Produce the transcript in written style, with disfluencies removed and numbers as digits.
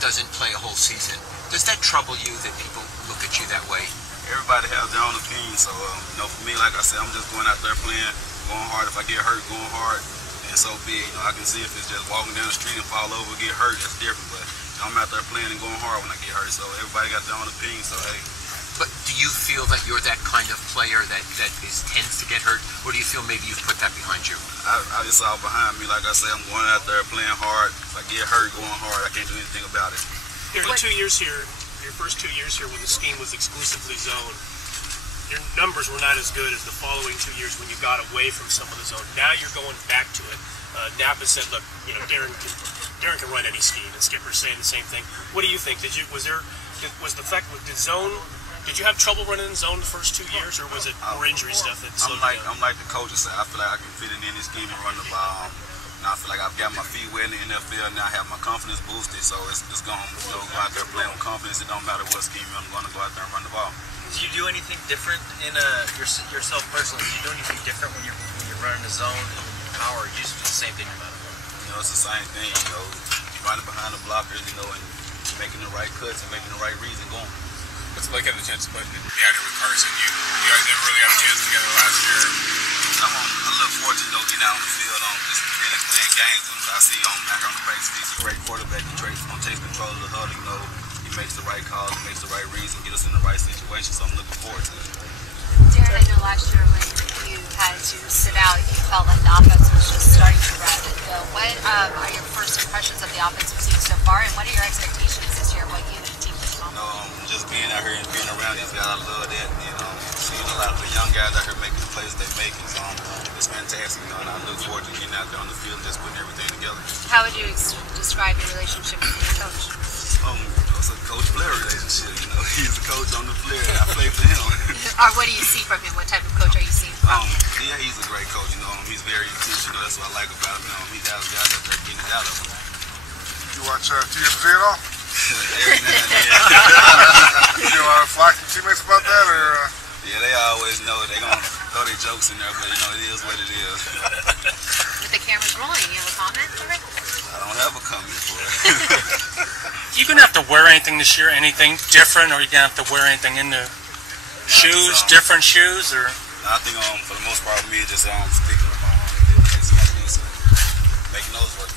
doesn't play a whole season. Does that trouble you that people look at you that way? Everybody has their own opinion, so for me, like I said, I'm just going out there playing, going hard. If I get hurt, going hard, and so be it. I can see if it's just walking down the street and fall over, get hurt, that's different. But I'm out there playing and going hard when I get hurt, so everybody got their own opinion. So hey. But do you feel that you're that kind of player that tends to get hurt, or do you feel maybe you've put that behind you? I just saw behind me. Like I say, I'm going out there playing hard. If I get hurt, going hard, I can't do anything about it. Your 2 years here, your first 2 years here when the scheme was exclusively zone, your numbers were not as good as the following 2 years when you got away from some of the zone. Now you're going back to it. Napa said, look, Darren can run any scheme, and Skipper's saying the same thing. What do you think? Did you have trouble running in zone the first 2 years, or was it more injury stuff that slowed you down? I'm like the coach said. I feel like I can fit in any scheme and run the ball. Now I feel like I've got my feet wet in the NFL. Now I have my confidence boosted, so it's going to go out there playing with confidence. It don't matter what scheme I'm going to go out there and run the ball. Do you do anything different in yourself personally? Do you do anything different when you're running the zone and power? Or you just do the same thing no matter what? It's the same thing. Running behind the blockers, and making the right cuts and making the right reads and going. What's it like having a chance to play out here with Carson? You guys never really had a chance together last year. I look forward to getting out on the field, just really playing games with him. I see him back on the practice. He's a great quarterback. He takes control of the huddle. He makes the right calls, he makes the right reads, and get us in the right situation. So I'm looking forward to it. Darren, I know last year when you had to sit out, you felt like the offense was just starting to run and go. What are your first impressions of the offense we've seen so far, and what are your expectations this year? What you and the team can accomplish? Just being out here and being around these guys, I love that. Seeing a lot of the young guys out here making the plays they're making, so it's fantastic. And I look forward to getting out there on the field and just putting everything together. How would you describe your relationship with your coach? It's a coach-player relationship. He's a coach on the field, and I play for him. Or what do you see from him? What type of coach are you seeing from him? Yeah, he's a great coach. He's very intentional. That's what I like about him. He has guys out there getting it out of him. You watch TMZ at all? Every now and then. You get a lot of flack from teammates about that, or? Yeah, they always know they're gonna throw their jokes in there, but it is what it is. With the cameras rolling, you have a comment for it? I don't have a comment for it. You gonna have to wear anything this year? Anything different, or you gonna have to wear anything in the shoes? Different shoes, or? I think for the most part, me just sticking with my own, making those work.